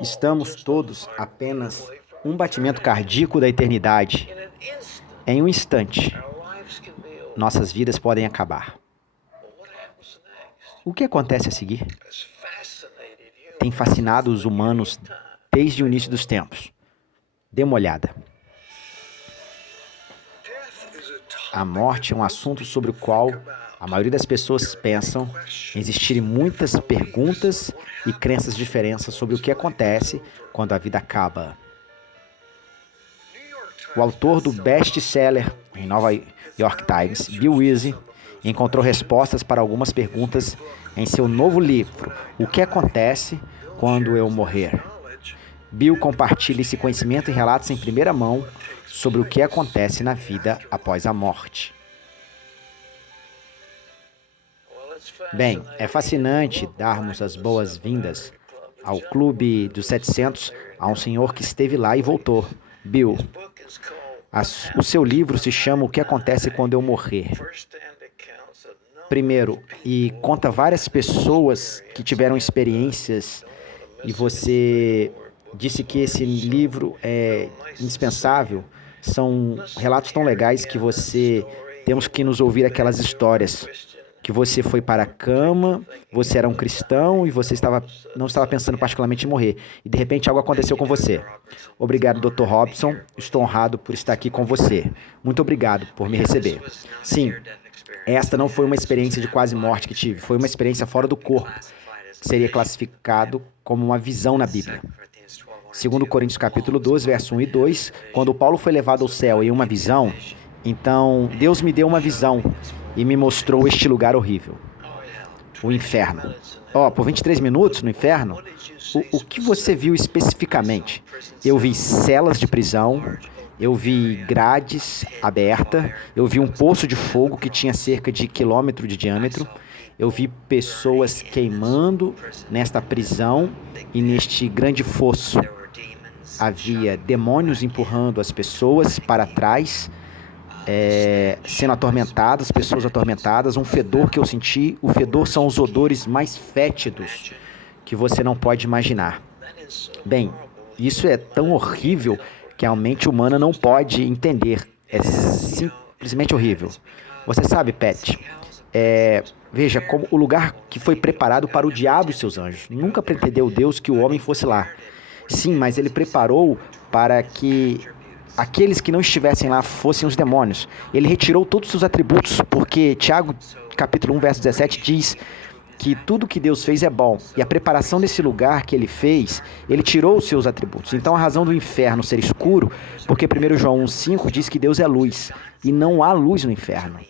Estamos todos apenas um batimento cardíaco da eternidade. Em um instante, nossas vidas podem acabar. O que acontece a seguir? Tem fascinado os humanos desde o início dos tempos. Dê uma olhada. A morte é um assunto sobre o qual a maioria das pessoas pensam. Existirem muitas perguntas e crenças diferentes sobre o que acontece quando a vida acaba. O autor do best-seller em Nova York Times, Bill Wiese, encontrou respostas para algumas perguntas em seu novo livro, O que acontece quando eu morrer? Bill compartilha esse conhecimento e relatos em primeira mão sobre o que acontece na vida após a morte. Bem, é fascinante darmos as boas-vindas ao Clube dos 700 a um senhor que esteve lá e voltou. Bill, o seu livro se chama O que acontece quando eu morrer? Primeiro, e conta várias pessoas que tiveram experiências e você disse que esse livro é indispensável. São relatos tão legais que temos que nos ouvir aquelas histórias. Que você foi para a cama, você era um cristão e você não estava pensando particularmente em morrer. E de repente algo aconteceu com você. Obrigado, Dr. Robson. Estou honrado por estar aqui com você. Muito obrigado por me receber. Sim, esta não foi uma experiência de quase morte que tive. Foi uma experiência fora do corpo. Que seria classificado como uma visão na Bíblia. Segundo Coríntios capítulo 12, verso 1 e 2, quando Paulo foi levado ao céu em uma visão, então Deus me deu uma visão e me mostrou este lugar horrível, o inferno. Por 23 minutos no inferno, o que você viu especificamente? Eu vi celas de prisão, eu vi grades abertas, eu vi um poço de fogo que tinha cerca de 1 quilômetro de diâmetro, eu vi pessoas queimando nesta prisão e neste grande fosso. Havia demônios empurrando as pessoas para trás, sendo atormentadas, pessoas atormentadas, um fedor que eu senti. O fedor são os odores mais fétidos que você não pode imaginar. Bem, isso é tão horrível que a mente humana não pode entender. É simplesmente horrível. Você sabe, Pat, veja como o lugar que foi preparado para o diabo e seus anjos. Nunca pretendeu Deus que o homem fosse lá. Sim, mas ele preparou para que aqueles que não estivessem lá fossem os demônios. Ele retirou todos os seus atributos, porque Tiago, capítulo 1, verso 17, diz que tudo que Deus fez é bom. E a preparação desse lugar que ele fez, ele tirou os seus atributos. Então a razão do inferno ser escuro, porque 1 João 1,5 diz que Deus é luz, e não há luz no inferno.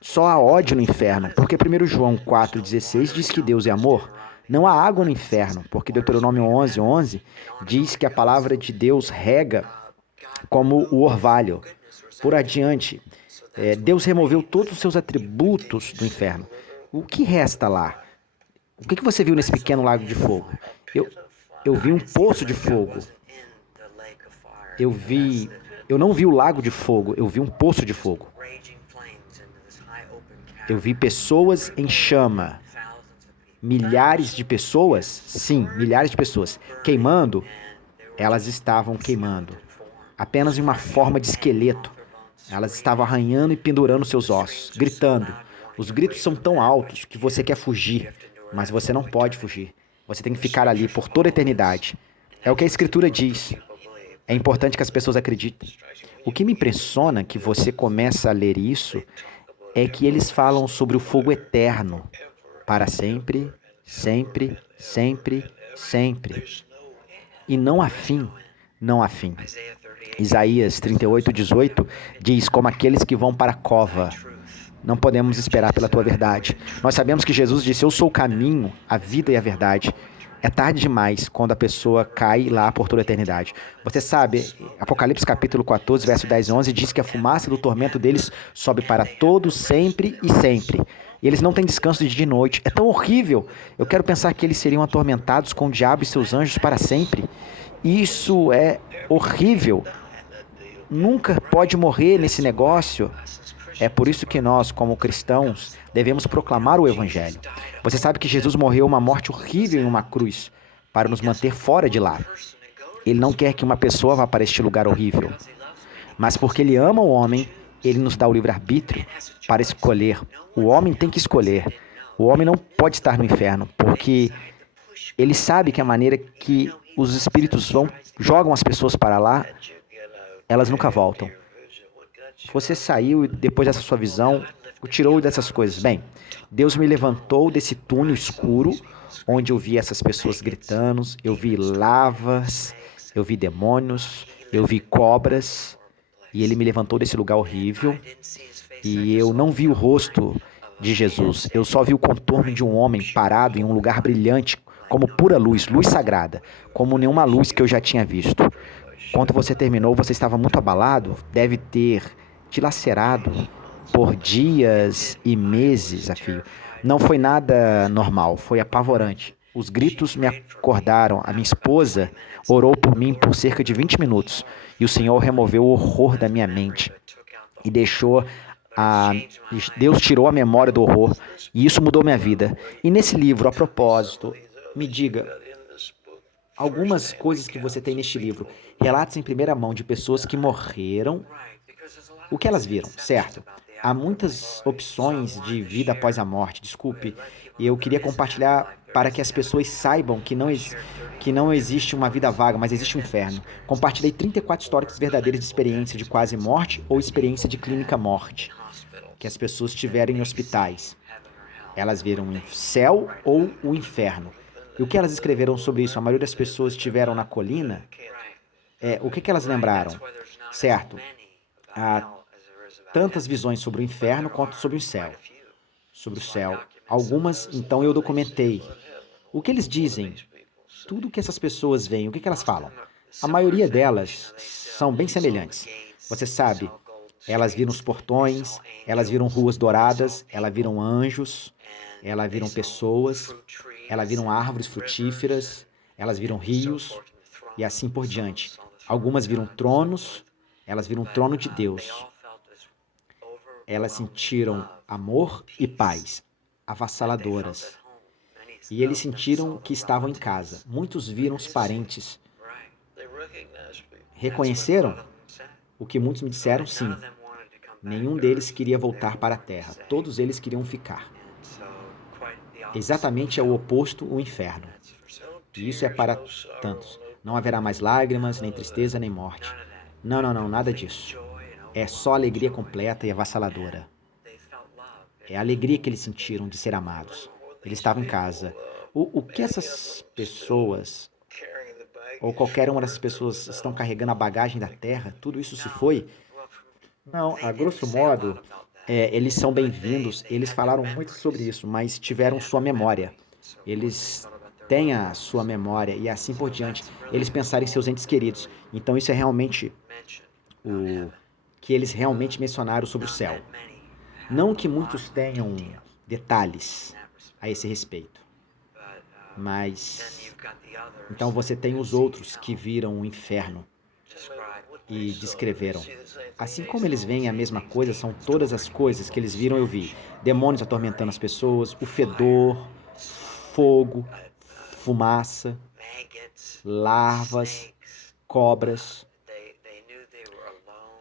Só há ódio no inferno, porque 1 João 4,16 diz que Deus é amor. Não há água no inferno, porque Deuteronômio 11:11 diz que a palavra de Deus rega como o orvalho. Por adiante, Deus removeu todos os seus atributos do inferno. O que resta lá? O que você viu nesse pequeno lago de fogo? Eu vi um poço de fogo. Eu não vi o lago de fogo, eu vi um poço de fogo. Eu vi pessoas em chama. Milhares de pessoas, sim, milhares de pessoas, queimando. Elas estavam queimando, apenas em uma forma de esqueleto. Elas estavam arranhando e pendurando seus ossos, gritando. Os gritos são tão altos que você quer fugir, mas você não pode fugir. Você tem que ficar ali por toda a eternidade. É o que a Escritura diz. É importante que as pessoas acreditem. O que me impressiona que você começa a ler isso é que eles falam sobre o fogo eterno. Para sempre, sempre, sempre, sempre. E não há fim, não há fim. Isaías 38:18 diz como aqueles que vão para a cova. Não podemos esperar pela tua verdade. Nós sabemos que Jesus disse, eu sou o caminho, a vida e a verdade. É tarde demais quando a pessoa cai lá por toda a eternidade. Você sabe, Apocalipse capítulo 14, verso 10 e 11 diz que a fumaça do tormento deles sobe para todos, sempre e sempre. E eles não têm descanso de dia e noite. É tão horrível. Eu quero pensar que eles seriam atormentados com o diabo e seus anjos para sempre. Isso é horrível. Nunca pode morrer nesse negócio. É por isso que nós, como cristãos, devemos proclamar o Evangelho. Você sabe que Jesus morreu uma morte horrível em uma cruz para nos manter fora de lá. Ele não quer que uma pessoa vá para este lugar horrível. Mas porque ele ama o homem, ele nos dá o livre-arbítrio para escolher. O homem tem que escolher. O homem não pode estar no inferno, porque ele sabe que a maneira que os espíritos jogam as pessoas para lá, elas nunca voltam. Você saiu depois dessa sua visão, o tirou dessas coisas. Bem, Deus me levantou desse túnel escuro, onde eu vi essas pessoas gritando, eu vi lavas, eu vi demônios, eu vi cobras, e Ele me levantou desse lugar horrível, e eu não vi o rosto de Jesus, eu só vi o contorno de um homem parado em um lugar brilhante, como pura luz, luz sagrada, como nenhuma luz que eu já tinha visto. Quando você terminou, você estava muito abalado, deve ter te lacerado por dias e meses a fio. Não foi nada normal, foi apavorante. Os gritos me acordaram. A minha esposa orou por mim por cerca de 20 minutos e o Senhor removeu o horror da minha mente e deixou a... Deus tirou a memória do horror e isso mudou minha vida. E nesse livro, a propósito, me diga algumas coisas que você tem neste livro, relatos em primeira mão de pessoas que morreram, o que elas viram, certo? Há muitas opções de vida após a morte, desculpe, e eu queria compartilhar para que as pessoas saibam que não existe uma vida vaga, mas existe um inferno. Compartilhei 34 histórias verdadeiras de experiência de quase morte ou experiência de clínica morte, que as pessoas tiveram em hospitais. Elas viram o céu ou o inferno. E o que elas escreveram sobre isso? A maioria das pessoas estiveram na colina. O que elas lembraram? Certo, há tantas visões sobre o inferno quanto sobre o céu. Sobre o céu. Algumas, então, eu documentei. O que eles dizem? Tudo o que essas pessoas veem, o que elas falam? A maioria delas são bem semelhantes. Você sabe, elas viram os portões, elas viram ruas douradas, elas viram anjos, elas viram pessoas, elas viram árvores frutíferas, elas viram rios e assim por diante. Algumas viram tronos, elas viram o trono de Deus. Elas sentiram amor e paz, avassaladoras. E eles sentiram que estavam em casa. Muitos viram os parentes. Reconheceram? O que muitos me disseram, sim. Nenhum deles queria voltar para a terra. Todos eles queriam ficar. Exatamente é o oposto, o inferno. E isso é para tantos. Não haverá mais lágrimas, nem tristeza, nem morte. Não, não, não, nada disso. É só alegria completa e avassaladora. É a alegria que eles sentiram de ser amados. Eles estavam em casa. O que essas pessoas, ou qualquer uma dessas pessoas, estão carregando a bagagem da terra, tudo isso se foi? Não, a grosso modo, eles são bem-vindos. Eles falaram muito sobre isso, mas tiveram sua memória. Eles têm a sua memória e assim por diante. Eles pensaram em seus entes queridos. Então isso é realmente o que eles realmente mencionaram sobre o céu. Não que muitos tenham detalhes a esse respeito, mas então você tem os outros que viram o inferno e descreveram. Assim como eles veem a mesma coisa, são todas as coisas que eles viram eu vi. Demônios atormentando as pessoas, o fedor, fogo, fumaça, larvas, cobras.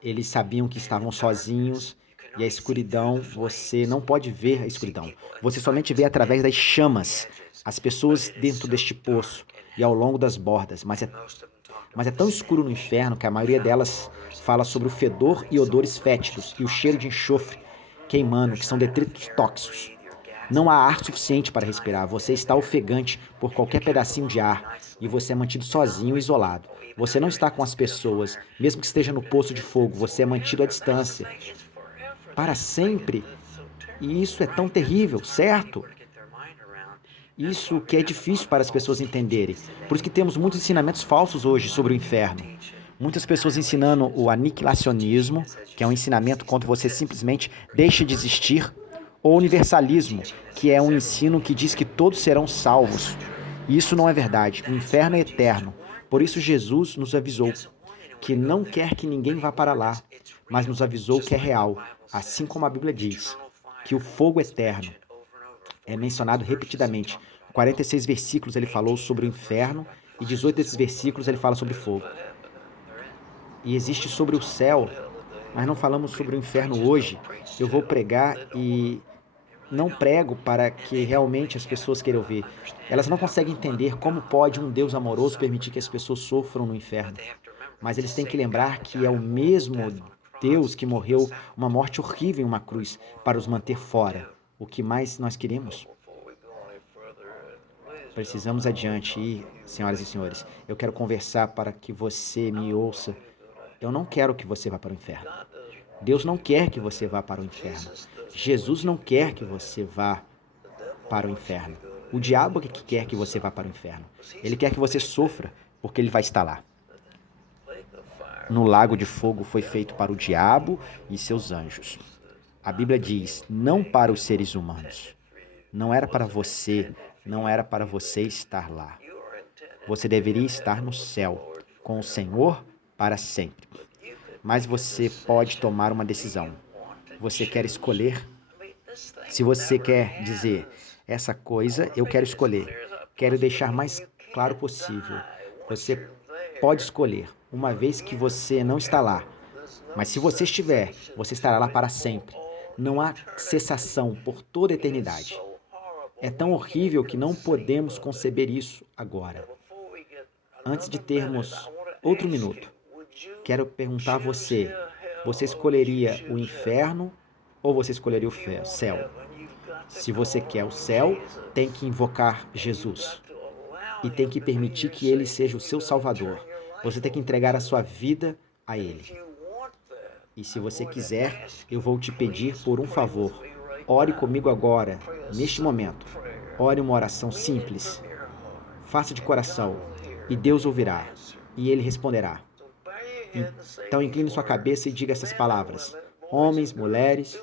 Eles sabiam que estavam sozinhos e a escuridão, você não pode ver a escuridão. Você somente vê através das chamas, as pessoas dentro deste poço e ao longo das bordas. Mas é tão escuro no inferno que a maioria delas fala sobre o fedor e odores fétidos e o cheiro de enxofre queimando, que são detritos tóxicos. Não há ar suficiente para respirar. Você está ofegante por qualquer pedacinho de ar e você é mantido sozinho e isolado. Você não está com as pessoas, mesmo que esteja no poço de fogo, você é mantido à distância. Para sempre. E isso é tão terrível, certo? Isso que é difícil para as pessoas entenderem. Por isso que temos muitos ensinamentos falsos hoje sobre o inferno. Muitas pessoas ensinando o aniquilacionismo, que é um ensinamento quando você simplesmente deixa de existir, ou universalismo, que é um ensino que diz que todos serão salvos. E isso não é verdade. O inferno é eterno. Por isso Jesus nos avisou que não quer que ninguém vá para lá, mas nos avisou que é real, assim como a Bíblia diz, que o fogo eterno é mencionado repetidamente. 46 versículos ele falou sobre o inferno e 18 desses versículos ele fala sobre fogo. E existe sobre o céu, mas não falamos sobre o inferno hoje. Eu vou pregar e não prego para que realmente as pessoas queiram ouvir. Elas não conseguem entender como pode um Deus amoroso permitir que as pessoas sofram no inferno. Mas eles têm que lembrar que é o mesmo Deus que morreu uma morte horrível em uma cruz para os manter fora. O que mais nós queremos? Precisamos adiante e, senhoras e senhores, eu quero conversar para que você me ouça. Eu não quero que você vá para o inferno. Deus não quer que você vá para o inferno. Jesus não quer que você vá para o inferno. O diabo é que quer que você vá para o inferno. Ele quer que você sofra, porque ele vai estar lá. No lago de fogo foi feito para o diabo e seus anjos. A Bíblia diz, não para os seres humanos. Não era para você, não era para você estar lá. Você deveria estar no céu, com o Senhor para sempre. Mas você pode tomar uma decisão. Você quer escolher? Se você quer dizer, essa coisa eu quero escolher, quero deixar mais claro possível. Você pode escolher, uma vez que você não está lá. Mas se você estiver, você estará lá para sempre. Não há cessação por toda a eternidade. É tão horrível que não podemos conceber isso agora. Antes de termos outro minuto, quero perguntar a você, você escolheria o inferno ou você escolheria o céu? Se você quer o céu, tem que invocar Jesus e tem que permitir que ele seja o seu salvador. Você tem que entregar a sua vida a ele. E se você quiser, eu vou te pedir por um favor. Ore comigo agora, neste momento. Ore uma oração simples. Faça de coração e Deus ouvirá e ele responderá. Então incline sua cabeça e diga essas palavras. Homens, mulheres,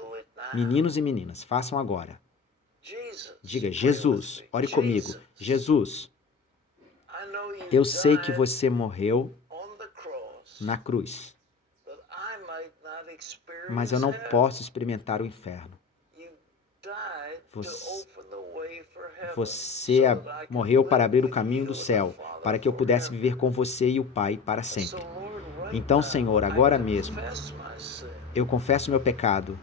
meninos e meninas, façam agora. Diga, Jesus, ore comigo. Jesus, eu sei que você morreu na cruz, mas eu não posso experimentar o inferno. Você morreu para abrir o caminho do céu, para que eu pudesse viver com você e o Pai para sempre. Então, Senhor, agora mesmo, eu confesso meu pecado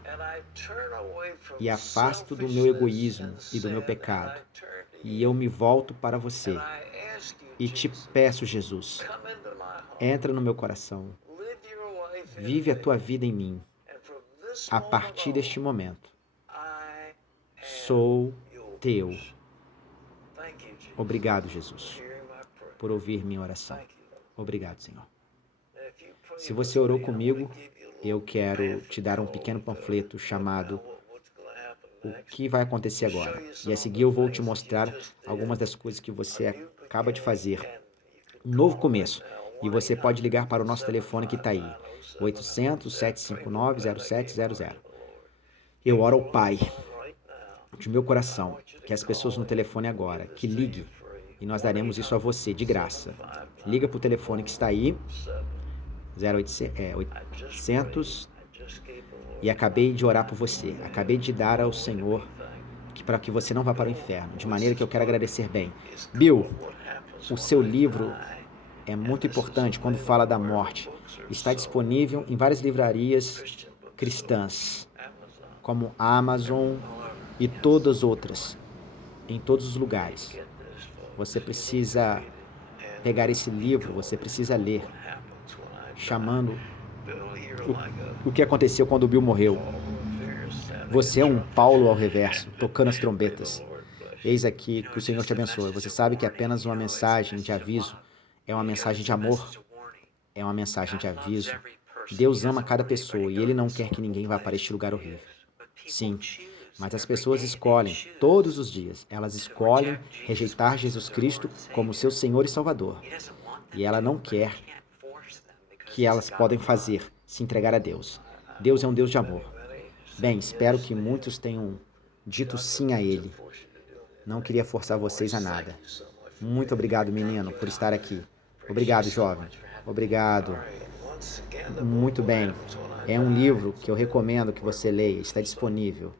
e afasto do meu egoísmo e do meu pecado. E eu me volto para você. E te peço, Jesus, entra no meu coração. Vive a tua vida em mim. A partir deste momento, sou teu. Obrigado, Jesus, por ouvir minha oração. Obrigado, Senhor. Se você orou comigo, eu quero te dar um pequeno panfleto chamado O que vai acontecer agora? E a seguir eu vou te mostrar algumas das coisas que você acaba de fazer. Um novo começo. E você pode ligar para o nosso telefone que está aí. 800-759-0700. Eu oro ao Pai de meu coração, que as pessoas no telefone agora, que ligue, e nós daremos isso a você de graça. Liga para o telefone que está aí, 0800, e acabei de orar por você. Acabei de dar ao Senhor para que você não vá para o inferno, de maneira que eu quero agradecer bem. Bill, o seu livro é muito importante quando fala da morte. Está disponível em várias livrarias cristãs, como Amazon e todas outras, em todos os lugares. Você precisa pegar esse livro, você precisa ler, chamando o que aconteceu quando o Bill morreu. Você é um Paulo ao reverso, tocando as trombetas. Eis aqui, que o Senhor te abençoe. Você sabe que é apenas uma mensagem de aviso, é uma mensagem de amor, é uma mensagem de aviso. Deus ama cada pessoa e Ele não quer que ninguém vá para este lugar horrível. Sim, mas as pessoas escolhem, todos os dias, elas escolhem rejeitar Jesus Cristo como seu Senhor e Salvador. E ela não quer que elas podem fazer, se entregar a Deus. Deus é um Deus de amor. Bem, espero que muitos tenham dito sim a Ele. Não queria forçar vocês a nada. Muito obrigado, menino, por estar aqui. Obrigado, jovem. Obrigado. Muito bem. É um livro que eu recomendo que você leia. Está disponível.